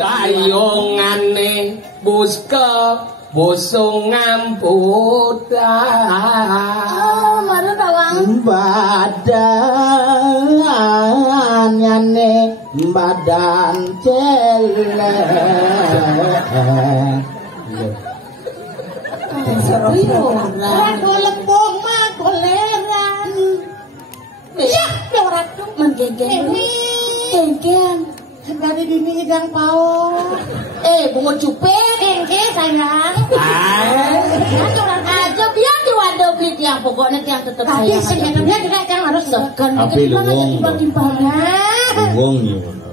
Kayongane buska bosong ngamput mana bawang badan nyane badan celek Ragu lembong mah koleran. Ya, orang tuh menggenggen. Genggen. Dari dini hidang pau. Bunga cupet. Genggen sayang. Orang aja biar diwadah beli tiang pokoknya tiang tetap sayang. Tapi sebenarnya kita kan harus segan. Tapi luwung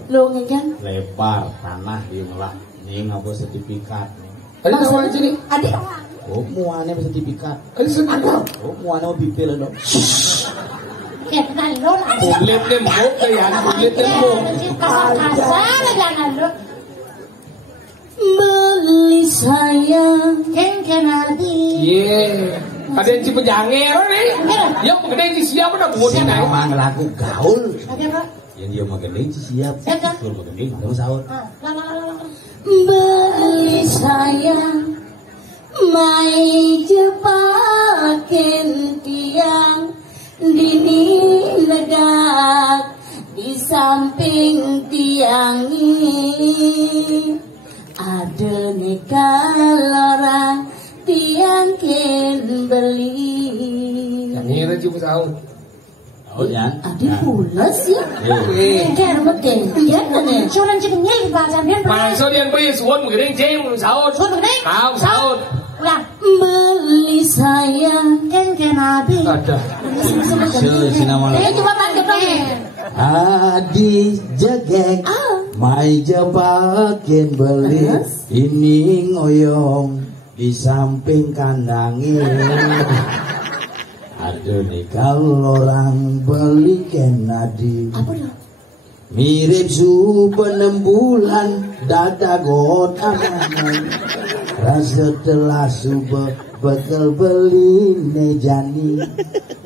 Luwung kan? Lebar tanah di melak. Ini ngapa sertifikat. Ada sama sini. Adik orang. Oh, muane sertifikat. Ada sertifikat. Oh, muane bibir dong. Kayak nalon. Kulit nembok kayak kulit nembok. Kasar-kasar jangan lo. Beli sayang kenadi. Ada yang cipejange nih. Ya mengenai yang siap udah buat ini. Siapa ngelaku gaul? Ada apa? Yang dia mengenai siap. Kalau mengenai mau sahur. Beli sayang mai jepakin tiang dini legak di samping tiang ini ada nih kalora tiang ken beli. Ini rejim sahur. Oh ya. Adik pulas ya. Kayak betul. Ya kan? Curang cipenya di pasar dia. Masuk yang beri suon mengenai jam sahur. Suon mengenai. Kau sahur. Ulang. Beli sayang ken abi. Ada. Coba bantu dong. Adi jegek mai jebakin beli ini ngoyong di samping kandangin. Aduh nih kalau orang beli kenadi mirip su penembulan dada gotangan rasa telah su bekal beli nejani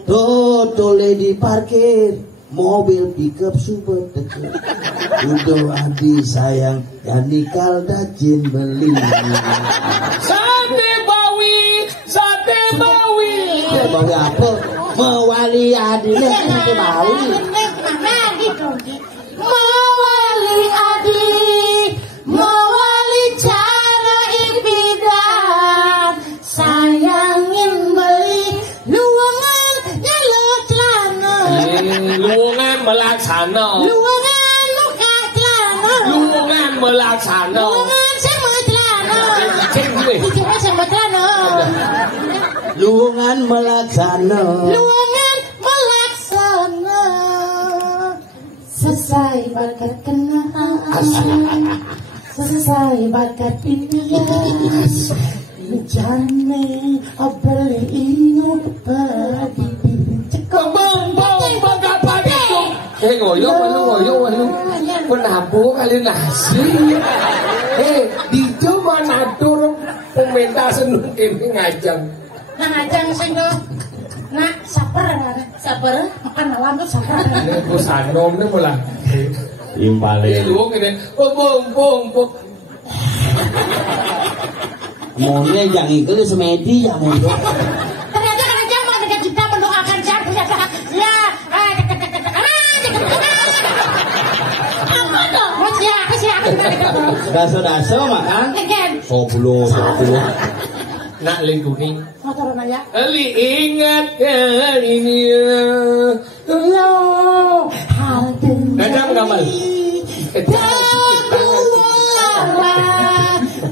totole di parkir mobil pickup super deket udah adi sayang jadi kaldajin beli Sate bawi ya bawi apa mewali adine sate bawi Mawali adi, mawali cara ibidan, sayangin beli luangan nyalot lana. Luangan melaksana. Luangan luka lana. Luangan melaksana. Luangan semut lana. Bicara semut lana. luangan melaksana. Luangan melaksana. Selesai bakat kenaan, selesai bakat pilihan. Jane beli ingat padi cekok Bang, bakat padi. Ngoyo walu. Penabuh kali nasi. Di mana turun pementasan ini ngajang. Nah ngajang sing nak saper makan malam tuh saper. Ini kusanom nih malah. Impale. Luang ini, bong. Maunya yang itu semedi ya mau. Ternyata karena jamaah dekat kita mendoakan saya ya. Apa tuh? Apa sih? Daso makan. Again. 10. Nak lingkungi. Motor nanya. Ali ingat ini. Lo hati. Gajah mengamal.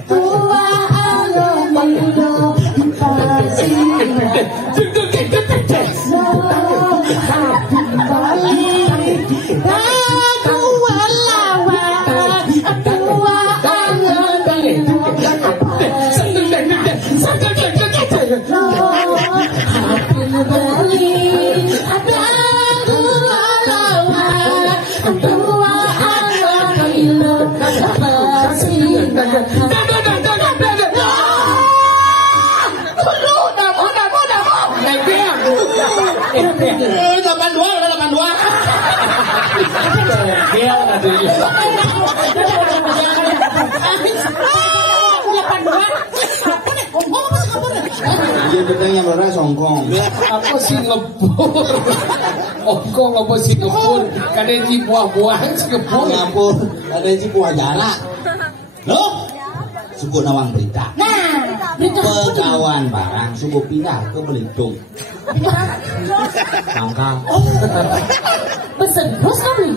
Tua alam muda pasti. Dua anak gila bersinar. Iya beteng yang ora songkong. Apa sih ngebur? Ongkong apa sih ngebur? Kada di buah-buahan sih ngebur. Ngapur, ada si buah jarak. Loh? Suku Nawang Berita. Nah, berita Pegawan barang suku pindah ke Belitung. Mangkal. pesen bos kamu.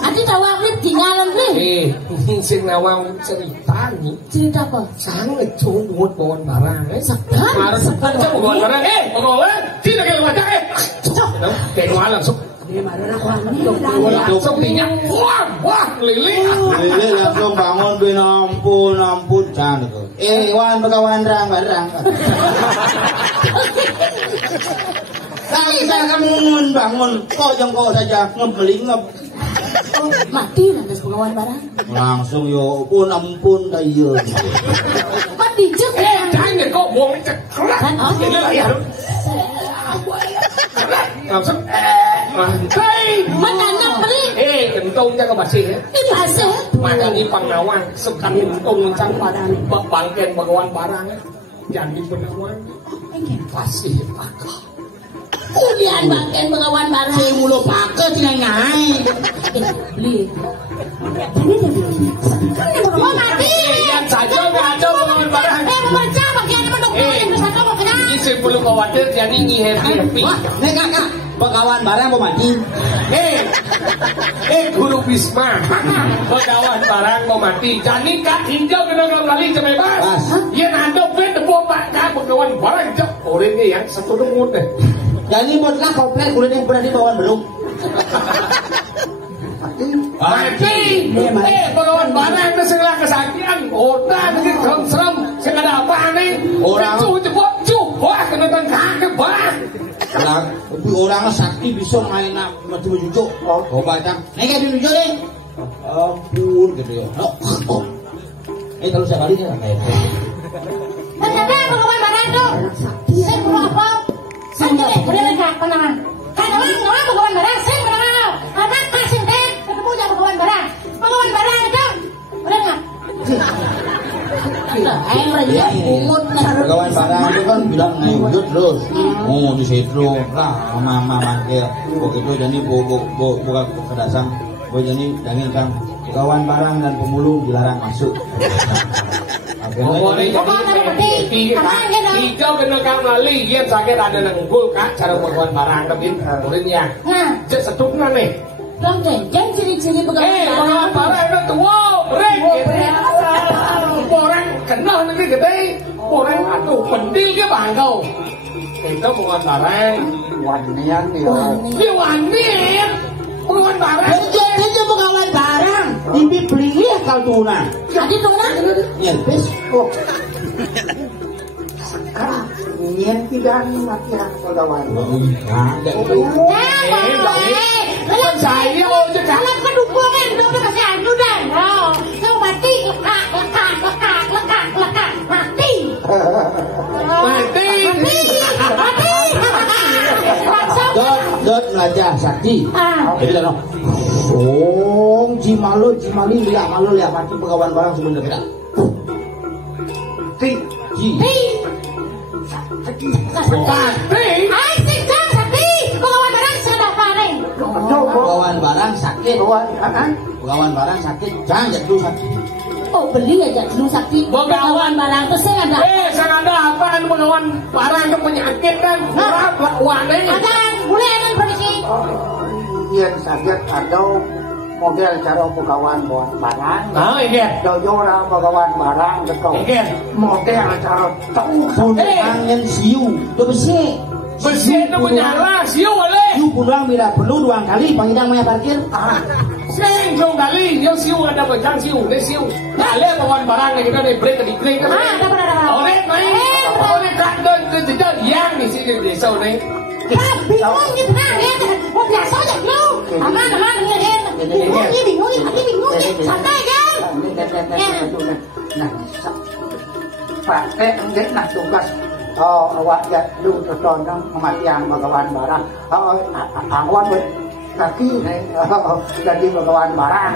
Adi tawarin tinggalan nih. Sing nawang cerita nih. Cerita apa? Sangat cumut bawan barang. Sepan. Marah sepan bawan barang. Bawan. Tidak kena baca. Kayak langsung. Langsung minyak. Wah, lili. Lili langsung bangun bin ampun jangan itu. Wan Pegawan barang. Saya kamu bangun kok saja ngebelingep. Mati nanti Pegawan barang. Langsung yo ampun dayo. Mati cek. Jangan kok buang cekrat. Ini lah ya. Langsung mantai. Mana nak beli? Kentong jaga basi. Ini hasil. Maka di Pangawan sekan kentong mencang padang bangken Pegawan barang. Jadi penawan. Pasti pakal. Ulian bangken Pegawan barang. Si mulu pakai tinggal nyai. Beli. Oh mati. Yang saja nggak ada Pegawan barang. Membaca bagian mendokterin bersama mau kena. Ini sebelum khawatir jadi happy. Nih kakak, Pegawan barang mau mati. Guru Bisma. Pegawan barang mau mati. Jadi kak hijau kena kembali bebas. Ia nandok bet buat pak kak Pegawan barang jauh. Orangnya yang satu demut deh. Jadi buatlah komplek kulit yang berani bawa belum. Mati. Pegawan barang itu segala kesaktian. Otak ini serem. Segala apa nih? Orang cepet wah kena tengkak ke bah. Tapi orang sakti bisa main macam cucuk. Oh baca. Nih kayak cucuk deh. Ampun gitu ya. Kalau saya balik ya kayak. Ternyata Pegawan barang tuh. Saya perlu apa? Saya boleh lengkap penangan. Karena orang Pegawan barang saya kenal. Anak kasih deh ketemu dengan Pegawan barang. Pegawan barang itu boleh nggak? Pegawan barang itu kan bilang naik wujud terus. Oh di situ lah mama mangkir. Begitu jadi buka kedasan. Jadi dangin kan Pegawan barang dan pemulung dilarang masuk. Hijau kena kang lali, dia sakit ada nenggul kak cara Pegawan barang tapi muridnya. Jadi setuknya nih. Bang Jenjen ciri-ciri Pegawan barang itu tua, orang kenal negeri gede, orang aduh pentil ke bangkau. Itu Pegawan barang. Wanian dia. Dia wanian. Pegawan barang. Itu Pegawan barang. Ini beli kalau tuna. Jadi tuna? Ya bes kok. Ingin tidak mati Pegawan. Saya mau cekak. Kalau kedukungan dong masih anu dan. Kau mati lekak mati. Dot belajar sakti. Jadi kan. Oh, Jimali lihat malu lihat mati Pegawan barang sebenarnya. Ti. Pegawan barang sakit. Pegawan barang sakit. Jangan jatuh sakit. Oh beli aja dulu sakti. Pegawan barang tuh saya ada. Saya ada apaan Pegawan barang ke penyakit kan? Waneng. Ada boleh kan polisi. Yang sakit atau model cara Pegawan barang. Iya. Jauh-jauh Pegawan barang betul. Iya. Model cara Pun angin siu. Itu besi. Besi itu menyala, siu boleh. Siu pulang bila perlu 2 kali pangidang maya parkir. Sing 2 kali, yang siu ada bejang siu, ini siu. Kalian Pegawan barang yang kita break. Oleh main, oleh kandang tidak yang di sini desa ini. Bingung gitu kan? Mau biasa aja lu. Aman ini. bingung, santai kan? Nah, pakai enggak nak tugas. Oh, awak ya lu tertonong kematian Bhagawan barang. Oh, awan kaki nih. Jadi Bhagawan barang.